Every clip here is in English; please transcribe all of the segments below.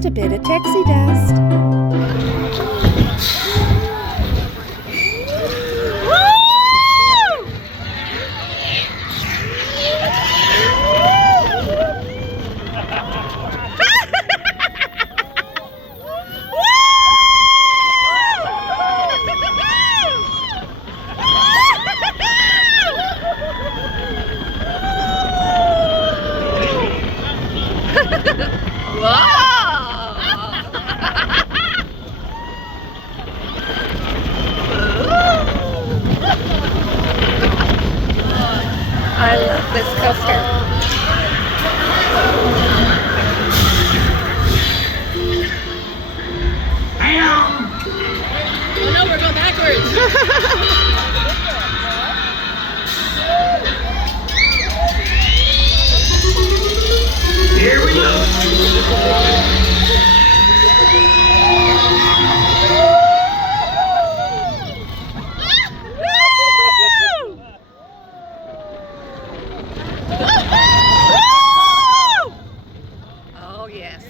just a bit of texie dust. I love this coaster. Oh no, we're going backwards. Here we go. Oh yes.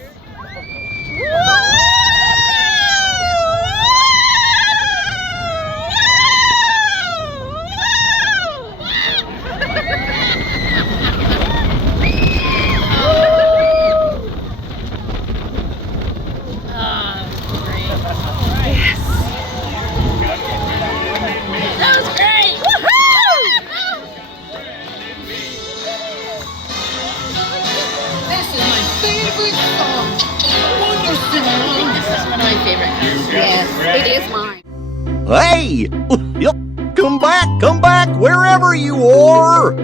That was great! This is my favorite song. Wonder Song. I think this is one of my favorite coasters. Yes, it is mine. Hey! Come back, wherever you are!